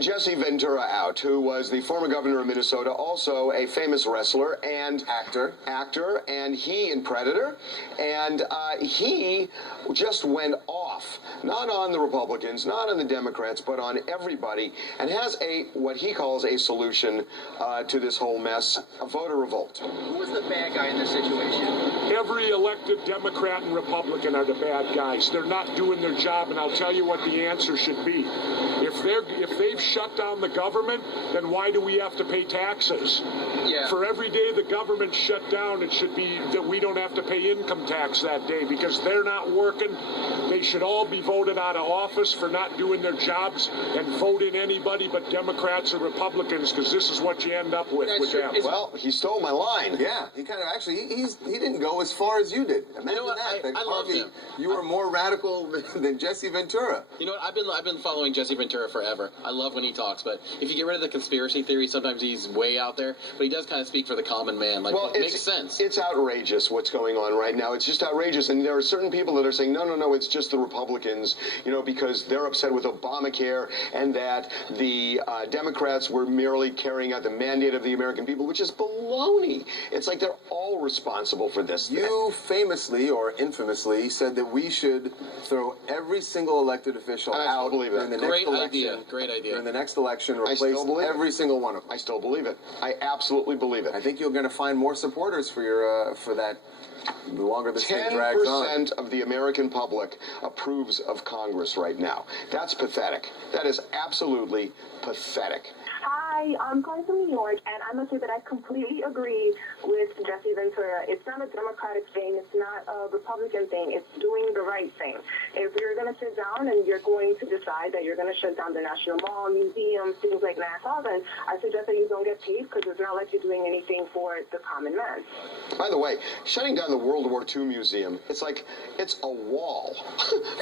Jesse Ventura out, who was the former governor of Minnesota, also a famous wrestler and actor, and he in Predator, and he just went off, not on the Republicans, not on the Democrats, but on everybody, and has what he calls a solution to this whole mess: a voter revolt. Who was the bad guy in this situation? Every elected Democrat and Republican are the bad guys. They're not doing their job, and I'll tell you what the answer should be. If they've shut down the government, then why do we have to pay taxes? Yeah. For every day the government shut down, it should be that we don't have to pay income tax that day because they're not working. They should all be voted out of office for not doing their jobs and vote in anybody but Democrats or Republicans, because this is what you end up with them. Well, he stole my line. Yeah, he kind of actually, he didn't go as far as you did. Imagine You know what? I love him. You were more radical than Jesse Ventura. You know what? I've been following Jesse Ventura forever. I love when he talks, but if you get rid of the conspiracy theory, sometimes he's way out there. But he does kind of speak for the common man. Like, well, it makes sense. It's outrageous what's going on right now. It's just outrageous, and there are certain people that are saying, no, it's just the Republicans, because they're upset with Obamacare and that the Democrats were merely carrying out the mandate of the American people, which is baloney. It's like they're all responsible for this. You famously or infamously said that we should throw every single elected official out during the next election. Great idea. During the next election, replace every single one of them. I still believe it. I absolutely believe it. I think you're going to find more supporters for your for that. The longer this thing drags on. 10% of the American public approves of Congress right now. That's pathetic. That is absolutely pathetic. Hi, I'm calling from New York, and I must say that I completely agree with Jesse Ventura. It's not a Democratic thing. It's not a Republican thing. It's doing the right thing. If you're going to sit down and you're going to decide that you're going to shut down the National Mall, museums, things like Nassau, then I suggest that you don't get paid because it's not like you're doing anything for the common man. By the way, shutting down the World War II Museum, it's like it's a wall.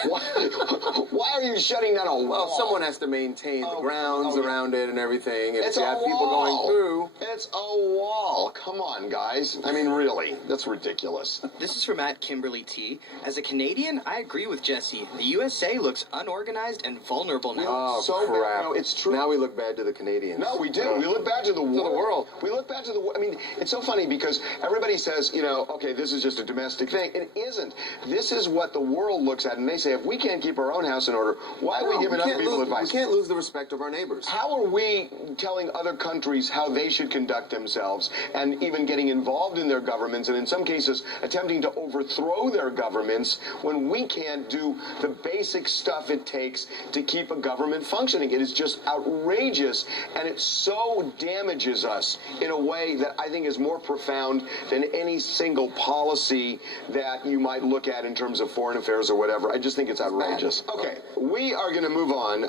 Why are you shutting down a wall? Well, someone has to maintain the grounds around it and everything. And it's if you have people going through. It's a wall. Come on, guys. I mean, really, that's ridiculous. This is from @Kimberly T. As a Canadian, I agree with Jesse. The USA looks unorganized and vulnerable now. Oh, so crap. No, it's true. Now we look bad to the Canadians. No, we do. We look bad to the world. We look bad to the world. I mean, it's so funny because everybody says, okay, this is just a domestic thing. It isn't. This is what the world looks at, and they say, if we can't keep our own house in order, why are we giving other people advice? We can't lose the respect of our neighbors. How are we telling other countries how they should conduct themselves and even getting involved in their governments and in some cases attempting to overthrow their governments when we can't do the basic stuff it takes to keep a government functioning? It is just outrageous, and it so damages us in a way that I think is more profound than any single policy that you might look at in terms of foreign affairs or whatever. I just think it's outrageous. Okay, we are going to move on.